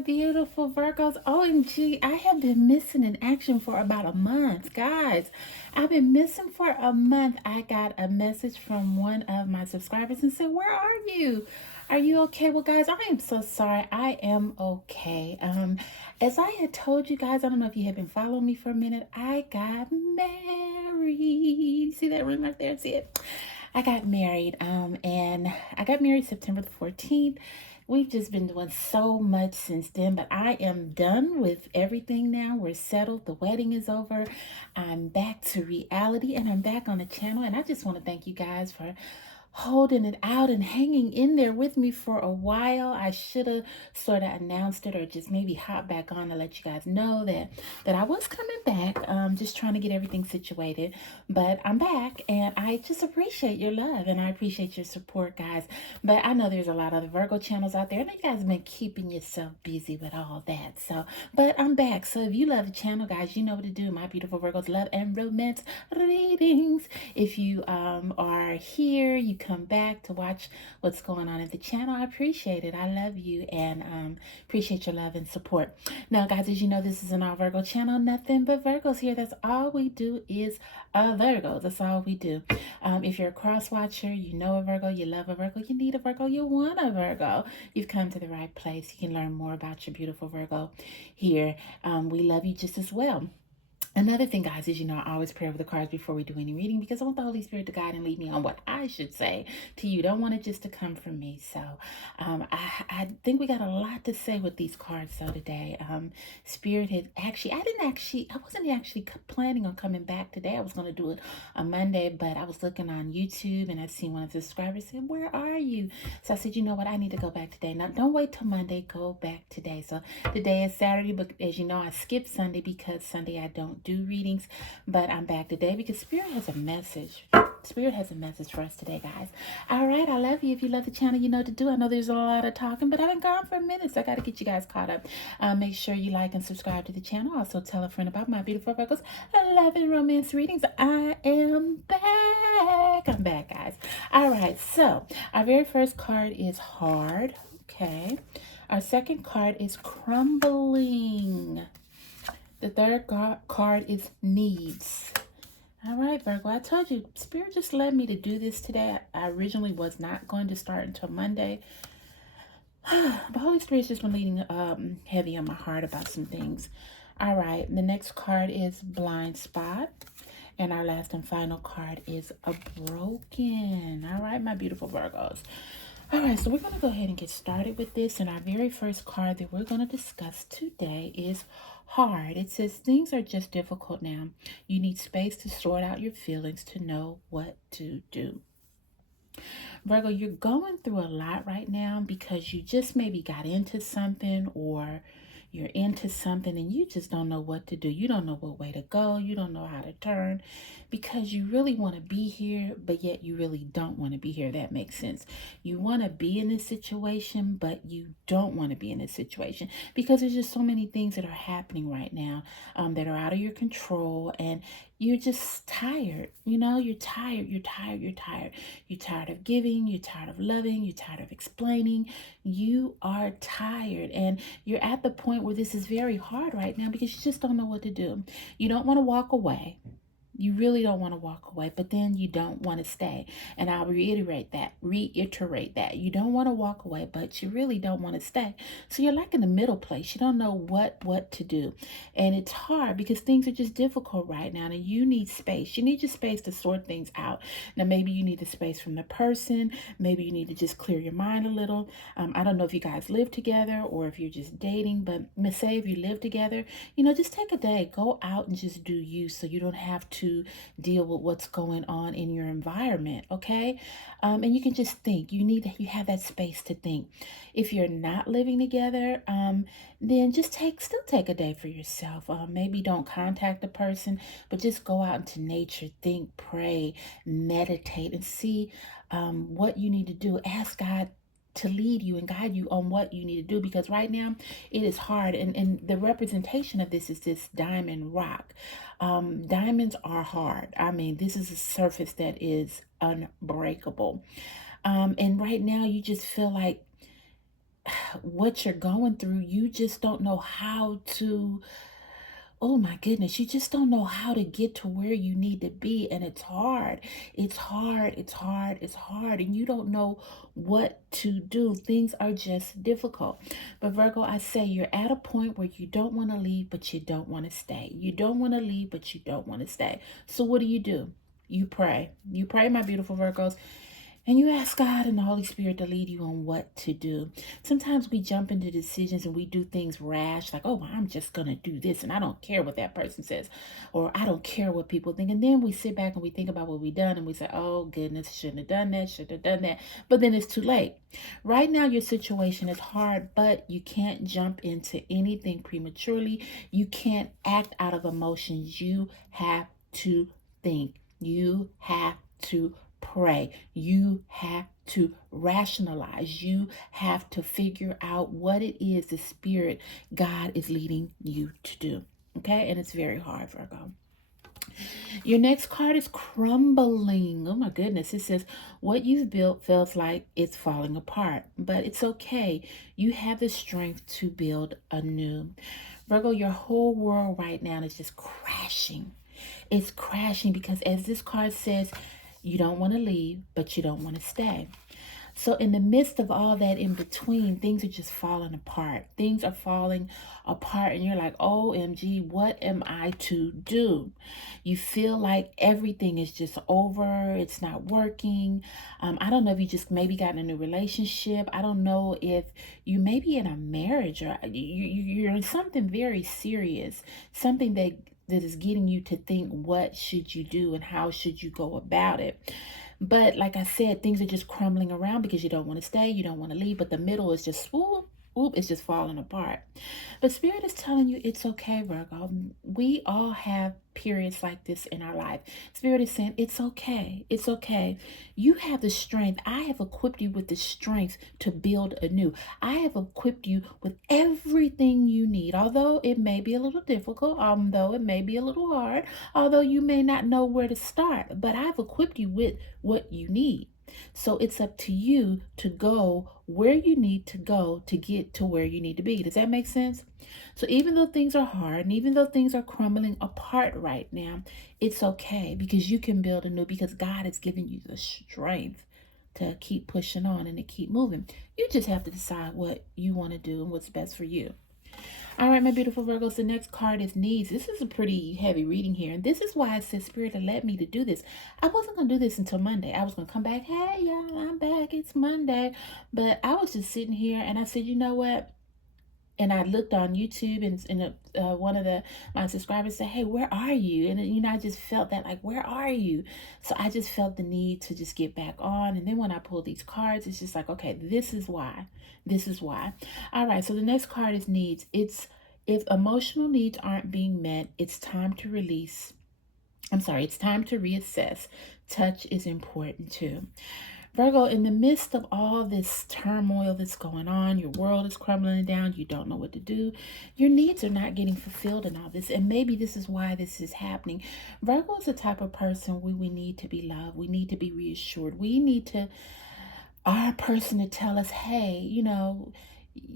beautiful Virgos. OMG, I have been missing in action for about a month. Guys, I've been missing for a month. I got a message from one of my subscribers and said, "Where are you? Are you okay?" Well, guys, I am so sorry. I am okay. As I had told you guys, I don't know if you have been following me for a minute, I got married. See that ring right there? See it? I got married, and I got married September the 14th. We've just been doing so much since then, but I am done with everything now. We're settled. The wedding is over. I'm back to reality and I'm back on the channel. And I just want to thank you guys for holding it out and hanging in there with me for a while. I should have sort of announced it or just maybe hop back on to let you guys know that I was coming back. Just trying to get everything situated, but I'm back and I just appreciate your love and I appreciate your support, guys. But I know there's a lot of the Virgo channels out there. I know you guys have been keeping yourself busy with all that. So, but I'm back. So if you love the channel, guys, you know what to do. My beautiful Virgos love and romance readings. If you are here, you come back to watch what's going on at the channel. I appreciate it. I love you and appreciate your love and support. Now, guys, as you know, this is an all Virgo channel. Nothing but Virgos here. That's all we do is a Virgo. That's all we do. If you're a cross watcher, you know a Virgo, you love a Virgo, you need a Virgo, you want a Virgo, you've come to the right place. You can learn more about your beautiful Virgo here. We love you just as well. Another thing, guys, is, I always pray over the cards before we do any reading because I want the Holy Spirit to guide and lead me on what I should say to you. Don't want it just to come from me. So I think we got a lot to say with these cards, though, today. Spirit had I wasn't actually planning on coming back today. I was going to do it on Monday, but I was looking on YouTube and I seen one of the subscribers said, "Where are you?" So I said, "You know what? I need to go back today." Now, don't wait till Monday. Go back today. So today is Saturday, but as you know, I skipped Sunday because Sunday I don't do readings, but I'm back today because Spirit has a message. Spirit has a message for us today, guys. All right, I love you. If you love the channel, you know what to do. I know there's a lot of talking, but I've been gone for a minute, so I got to get you guys caught up. Make sure you like and subscribe to the channel. Also, tell a friend about my beautiful Virgos. Love and romance readings. I am back. I'm back, guys. All right, so our very first card is hard. Okay. Our second card is crumbling. The third card is needs. All right, Virgo, I told you, Spirit just led me to do this today. I originally was not going to start until Monday. But Holy Spirit's just been leading heavy on my heart about some things. All right, the next card is blind spot. And our last and final card is a broken. All right, my beautiful Virgos. All right, so we're going to go ahead and get started with this. And our very first card that we're going to discuss today is hard. It says things are just difficult now. You need space to sort out your feelings to know what to do. Virgo, you're going through a lot right now because you just maybe got into something or you're into something and you just don't know what to do. You don't know what way to go. You don't know how to turn because you really want to be here, but yet you really don't want to be here. That makes sense. You want to be in this situation, but you don't want to be in this situation because there's just so many things that are happening right now that are out of your control and you're just tired. You're tired. You're tired. You're tired. You're tired of giving. You're tired of loving. You're tired of explaining. You are tired and you're at the point where this is very hard right now because you just don't know what to do. You don't want to walk away. You really don't want to walk away, but then you don't want to stay. And I'll reiterate that. You don't want to walk away, but you really don't want to stay. So you're like in the middle place. You don't know what to do. And it's hard because things are just difficult right now. And you need space. You need your space to sort things out. Now, maybe you need the space from the person. Maybe you need to just clear your mind a little. I don't know if you guys live together or if you're just dating, but say if you live together, just take a day. Go out and just do you so you don't have to deal with what's going on in your environment, okay? And you can just think. You have that space to think. If you're not living together, then just still take a day for yourself. Maybe don't contact the person, but just go out into nature, think, pray, meditate, and see what you need to do. Ask God to lead you and guide you on what you need to do because right now it is hard and the representation of this is this diamond rock. Diamonds are hard. I mean, this is a surface that is unbreakable, and right now you just feel like what you're going through, you just don't know how to, oh my goodness, you just don't know how to get to where you need to be. And it's hard. It's hard. It's hard. It's hard. And you don't know what to do. Things are just difficult. But Virgo, I say you're at a point where you don't want to leave, but you don't want to stay. You don't want to leave, but you don't want to stay. So what do? You pray. You pray, my beautiful Virgos. And you ask God and the Holy Spirit to lead you on what to do. Sometimes we jump into decisions and we do things rash, like, oh, well, I'm just going to do this and I don't care what that person says, or I don't care what people think. And then we sit back and we think about what we've done and we say, oh, goodness, shouldn't have done that, should have done that. But then it's too late. Right now, your situation is hard, but you can't jump into anything prematurely. You can't act out of emotions. You have to think. You have to pray. You have to rationalize. You have to figure out what it is the Spirit God is leading you to do. Okay? And it's very hard, Virgo. Your next card is crumbling. Oh my goodness. It says, what you've built feels like it's falling apart, but it's okay. You have the strength to build anew. Virgo, your whole world right now is just crashing. It's crashing because, as this card says, you don't want to leave, but you don't want to stay. So in the midst of all that in between, things are just falling apart. Things are falling apart and you're like, OMG, what am I to do? You feel like everything is just over. It's not working. I don't know if you just maybe got in a new relationship. I don't know if you may be in a marriage or you're in something very serious, something that is getting you to think, what should you do and how should you go about it? But like I said, things are just crumbling around because you don't want to stay, you don't want to leave, but the middle is just whoop, whoop, it's just falling apart. But Spirit is telling you it's okay, Virgo. We all have periods like this in our life. Spirit is saying it's okay. It's okay. You have the strength. I have equipped you with the strength to build anew. I have equipped you with everything you need, although it may be a little difficult, although it may be a little hard, although you may not know where to start, but I've equipped you with what you need. So it's up to you to go where you need to go to get to where you need to be. Does that make sense? So even though things are hard and even though things are crumbling apart right now, it's okay because you can build anew because God has given you the strength to keep pushing on and to keep moving. You just have to decide what you want to do and what's best for you. All right, my beautiful Virgos, the next card is needs. This is a pretty heavy reading here. And this is why I said Spirit had led me to do this. I wasn't going to do this until Monday. I was going to come back. Hey, y'all, I'm back. It's Monday. But I was just sitting here and I said, you know what? And I looked on YouTube and one of my subscribers said, hey, where are you? And, I just felt that like, where are you? So I just felt the need to just get back on. And then when I pulled these cards, it's just like, okay, this is why. This is why. All right. So the next card is needs. It's if emotional needs aren't being met, it's time to release. It's time to reassess. Touch is important too. Virgo, in the midst of all this turmoil that's going on, your world is crumbling down, you don't know what to do, your needs are not getting fulfilled in all this, and maybe this is why this is happening. Virgo is the type of person we need to be loved, we need to be reassured, we need our person to tell us, hey,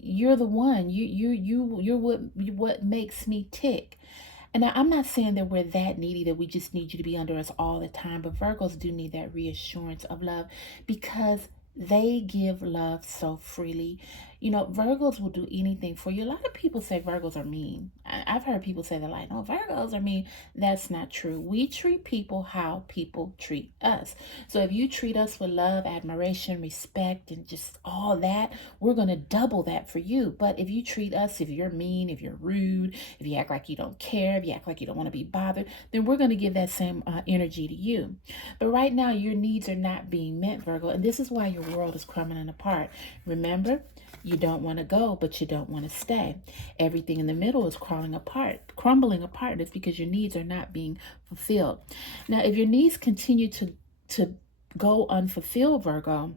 you're the one, you're what makes me tick. And now, I'm not saying that we're that needy that we just need you to be under us all the time, but Virgos do need that reassurance of love because they give love so freely. Virgos will do anything for you. A lot of people say Virgos are mean. I've heard people say they're like, no, Virgos are mean. That's not true. We treat people how people treat us. So if you treat us with love, admiration, respect, and just all that, we're going to double that for you. But if you treat us, if you're mean, if you're rude, if you act like you don't care, if you act like you don't want to be bothered, then we're going to give that same energy to you. But right now, your needs are not being met, Virgo. And this is why your world is crumbling apart. Remember, you don't want to go, but you don't want to stay. Everything in the middle is crumbling apart. It's because your needs are not being fulfilled. Now, if your needs continue to go unfulfilled, Virgo,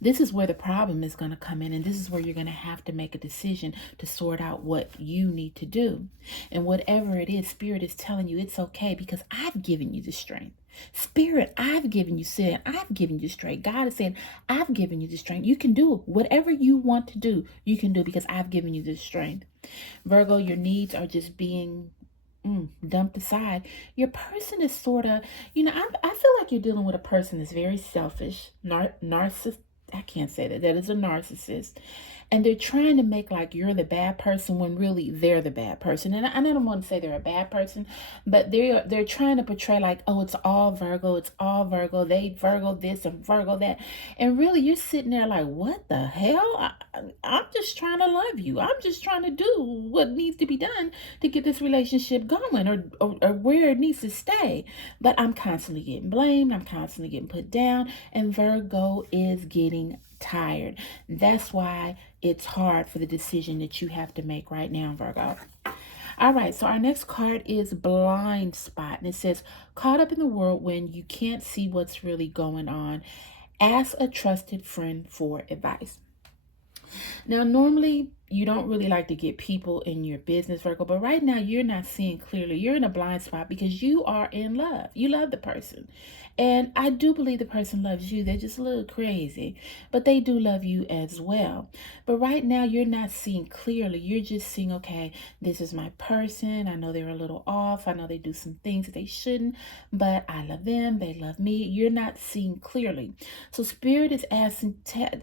this is where the problem is going to come in, and this is where you're going to have to make a decision to sort out what you need to do. And whatever it is, Spirit is telling you it's okay because I've given you the strength. Spirit, I've given you sin. I've given you strength. God is saying, I've given you the strength. You can do whatever you want to do. You can do because I've given you the strength. Virgo, your needs are just being dumped aside. Your person is sort of, I feel like you're dealing with a person that's very selfish, narcissist. I can't say that. That is a narcissist. And they're trying to make like you're the bad person when really they're the bad person. And I don't want to say they're a bad person, but they're trying to portray like, oh, it's all Virgo, it's all Virgo. They Virgo this and Virgo that. And really you're sitting there like, what the hell? I'm just trying to love you. I'm just trying to do what needs to be done to get this relationship going or where it needs to stay. But I'm constantly getting blamed. I'm constantly getting put down. And Virgo is getting tired. That's why it's hard for the decision that you have to make right now, Virgo. All right, so our next card is blind spot. And it says, caught up in the whirlwind, you can't see what's really going on. Ask a trusted friend for advice. Now, normally you don't really like to get people in your business, Virgo, but right now you're not seeing clearly. You're in a blind spot because you are in love. You love the person. And I do believe the person loves you. They're just a little crazy, but they do love you as well. But right now you're not seeing clearly. You're just seeing, okay, this is my person. I know they're a little off. I know they do some things that they shouldn't, but I love them. They love me. You're not seeing clearly. So Spirit is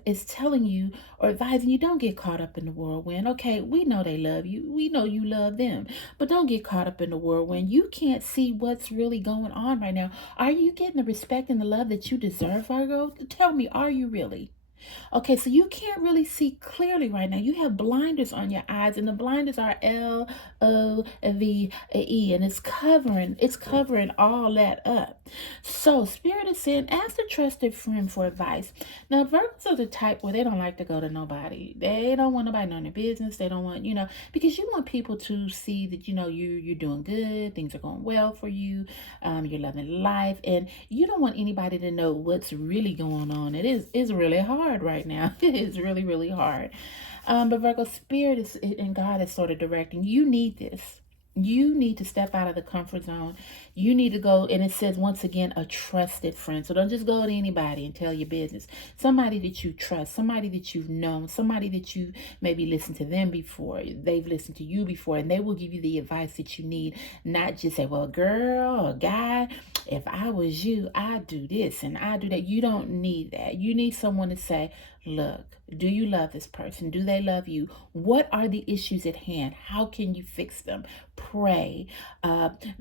is telling you or advising you, don't get caught up in the whirlwind. Okay, we know they love you. We know you love them, but don't get caught up in the whirlwind. You can't see what's really going on right now. Are you getting the respect and the love that you deserve, Virgo? Tell me, are you really? Okay, so you can't really see clearly right now. You have blinders on your eyes, and the blinders are LOVE, and it's covering all that up. So Spirit is saying, ask a trusted friend for advice. Now, Virgos are the type where they don't like to go to nobody. They don't want nobody knowing their business. They don't want, because you want people to see that you're doing good, things are going well for you, you're loving life, and you don't want anybody to know what's really going on. It's really hard right now. It is really, really hard. But Virgo, Spirit and God is sort of directing. You need this. You need to step out of the comfort zone. You need to go, and it says once again, a trusted friend. So don't just go to anybody and tell your business. Somebody that you trust, somebody that you've known, somebody that you maybe listened to them before. They've listened to you before, and they will give you the advice that you need. Not just say, well, girl or guy, if I was you, I'd do this and I do that. You don't need that. You need someone to say, look, do you love this person? Do they love you? What are the issues at hand? How can you fix them? Pray.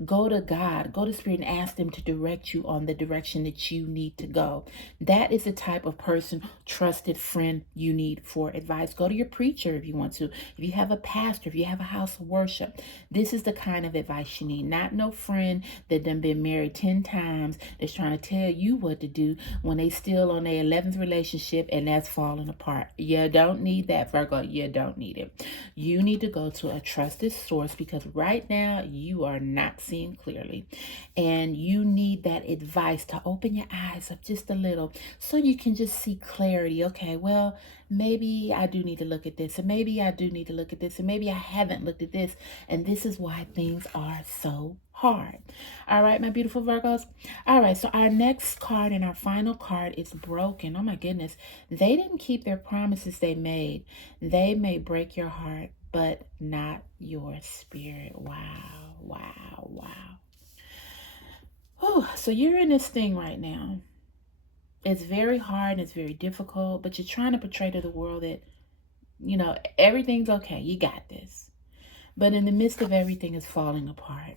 Go to God, go to Spirit and ask them to direct you on the direction that you need to go. That is the type of person, trusted friend you need for advice. Go to your preacher if you want to. If you have a pastor, if you have a house of worship, this is the kind of advice you need. Not no friend that done been married 10 times that's trying to tell you what to do when they still on their 11th relationship and that's falling apart. You don't need that, Virgo. You don't need it. You need to go to a trusted source because right now you are not seeing clearly. And you need that advice to open your eyes up just a little so you can just see clarity. Okay, well, maybe I do need to look at this, and maybe I do need to look at this, and maybe I haven't looked at this, and this is why things are so hard. All right, my beautiful Virgos. All right, so our next card and our final card is broken. Oh my goodness. They didn't keep their promises they made. They may break your heart, but not your spirit. Wow, wow, wow. Oh, so you're in this thing right now. It's very hard and it's very difficult, but you're trying to portray to the world that, everything's okay. You got this. But in the midst of everything is falling apart.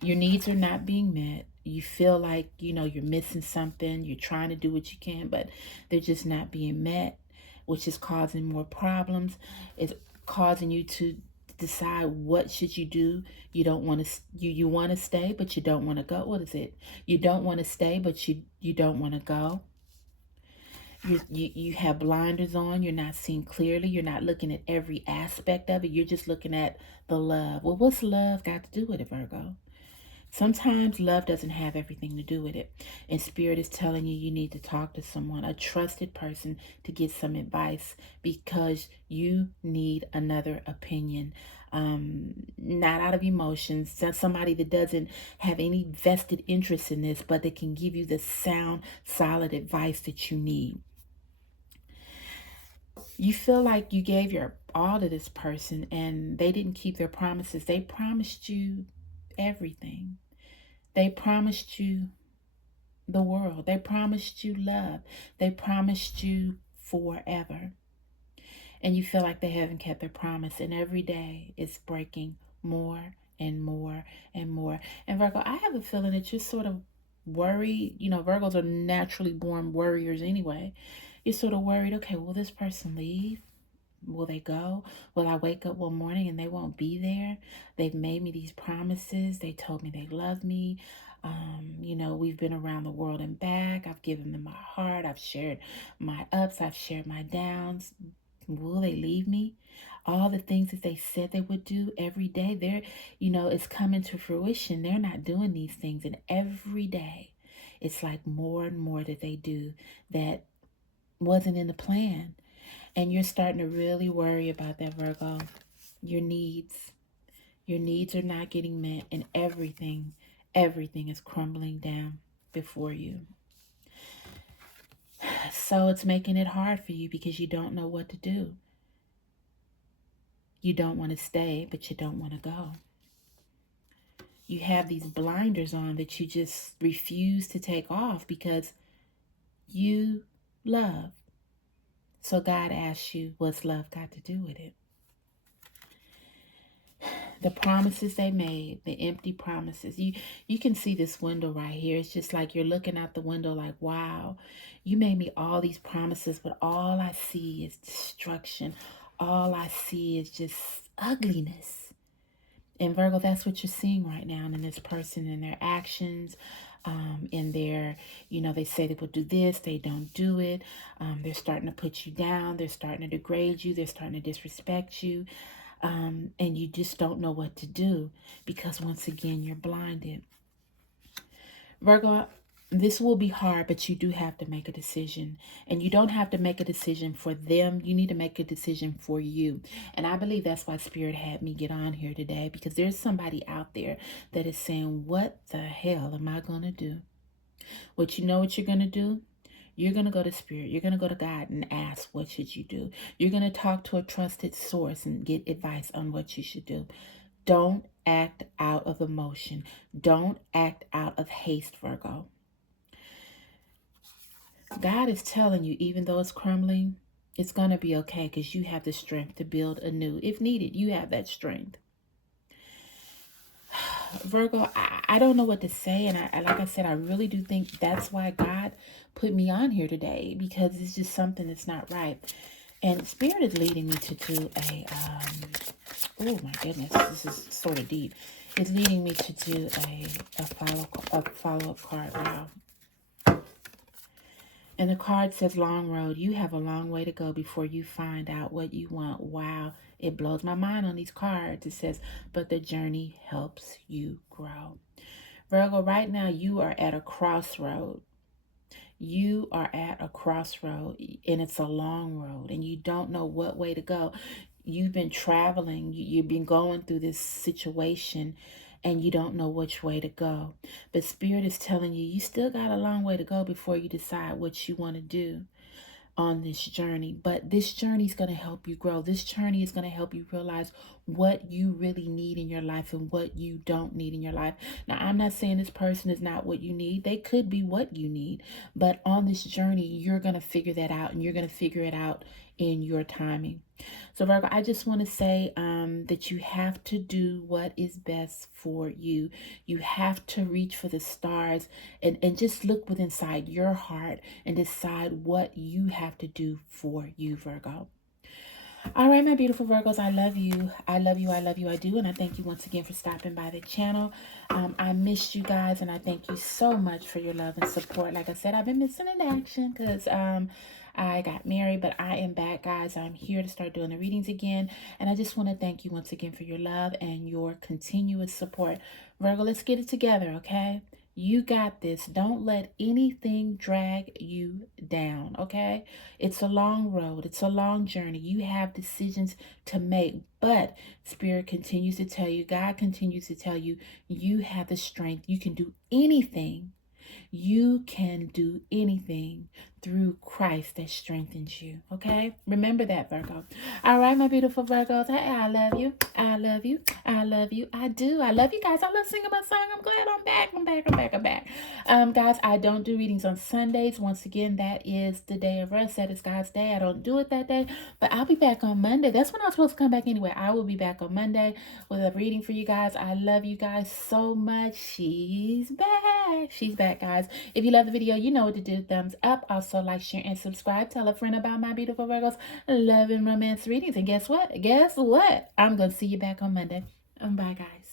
Your needs are not being met. You feel like, you're missing something. You're trying to do what you can, but they're just not being met, which is causing more problems. It's causing you to decide what should you do. You don't want to, you want to stay, but you don't want to go. What is it? You don't want to stay, but you don't want to go. You have blinders on. You're not seeing clearly. You're not looking at every aspect of it. You're just looking at the love. Well, what's love got to do with it, Virgo? Sometimes love doesn't have everything to do with it. And Spirit is telling you need to talk to someone, a trusted person, to get some advice because you need another opinion. Not out of emotions. That's somebody that doesn't have any vested interest in this, but that can give you the sound, solid advice that you need. You feel like you gave your all to this person and they didn't keep their promises. They promised you everything. They promised you the world. They promised you love. They promised you forever. And you feel like they haven't kept their promise. And every day it's breaking more and more and more. And Virgo, I have a feeling that you're sort of worried. You know, Virgos are naturally born worriers anyway. You're sort of worried, okay, will this person leave? Will they go? Will I wake up one morning and they won't be there? They've made me these promises. They told me they love me. You know, we've been around the world and back. I've given them my heart. I've shared my ups. I've shared my downs. Will they leave me? All the things that they said they would do every day, it's coming to fruition. They're not doing these things. And every day, it's like more and more that they do that wasn't in the plan. And you're starting to really worry about that, Virgo. Your needs. Your needs are not getting met, and everything is crumbling down before you. So it's making it hard for you because you don't know what to do. You don't want to stay, but you don't want to go. You have these blinders on that you just refuse to take off because you love. So God asks you, what's love got to do with it? The promises they made, the empty promises. You can see this window right here. It's just like you're looking out the window like, wow, you made me all these promises, but all I see is destruction. All I see is just ugliness. And Virgo, that's what you're seeing right now in this person, in their actions, in their, they say they will do this, they don't do it. They're starting to put you down. They're starting to degrade you. They're starting to disrespect you. And you just don't know what to do because once again, you're blinded. Virgo, this will be hard, but you do have to make a decision. And you don't have to make a decision for them. You need to make a decision for you. And I believe that's why Spirit had me get on here today, because there's somebody out there that is saying, what the hell am I going to do? What you're going to do? You're going to go to Spirit. You're going to go to God and ask, what should you do? You're going to talk to a trusted source and get advice on what you should do. Don't act out of emotion. Don't act out of haste, Virgo. God is telling you, even though it's crumbling, it's going to be okay because you have the strength to build anew. If needed, you have that strength. Virgo, I don't know what to say. And like I said, I really do think that's why God put me on here today, because it's just something that's not right. And Spirit is leading me to do oh my goodness, this is sort of deep. It's leading me to do a follow-up card now. And the card says, long road. You have a long way to go before you find out what you want. Wow. It blows my mind on these cards. It says, but the journey helps you grow. Virgo, right now you are at a crossroad. You are at a crossroad, and it's a long road, and you don't know what way to go. You've been traveling. You've been going through this situation, and you don't know which way to go. But Spirit is telling you, you still got a long way to go before you decide what you want to do on this journey. But this journey is going to help you grow. This journey is going to help you realize what you really need in your life and what you don't need in your life. Now, I'm not saying this person is not what you need. They could be what you need. But on this journey, you're going to figure that out, and you're going to figure it out in your timing. So Virgo, I just want to say that you have to do what is best for you. You have to reach for the stars and just look within inside your heart and decide what you have to do for you, Virgo. All right, my beautiful Virgos, I love you. I love you. I love you. I do. And I thank you once again for stopping by the channel. I missed you guys, and I thank you so much for your love and support. Like I said, I've been missing in action because I got married, but I am back, guys. I'm here to start doing the readings again. And I just want to thank you once again for your love and your continuous support. Virgo, let's get it together, okay? You got this. Don't let anything drag you down, okay? It's a long road. It's a long journey. You have decisions to make, but Spirit continues to tell you, God continues to tell you, you have the strength. You can do anything. You can do anything through Christ that strengthens you. Okay? Remember that, Virgo. All right, my beautiful Virgos. Hey, I love you. I love you. I love you. I do. I love you guys. I love singing my song. I'm glad I'm back. I'm back. I'm back. I'm back. Guys, I don't do readings on Sundays. Once again, that is the day of rest. That is God's day. I don't do it that day. But I'll be back on Monday. That's when I was supposed to come back anyway. I will be back on Monday with a reading for you guys. I love you guys so much. She's back. She's back, guys. If you love the video, you know what to do. Thumbs up. Also, like, share, and subscribe. Tell a friend about my beautiful Virgos love and romance readings. And guess what? Guess what? I'm going to see you back on Monday. Bye, guys.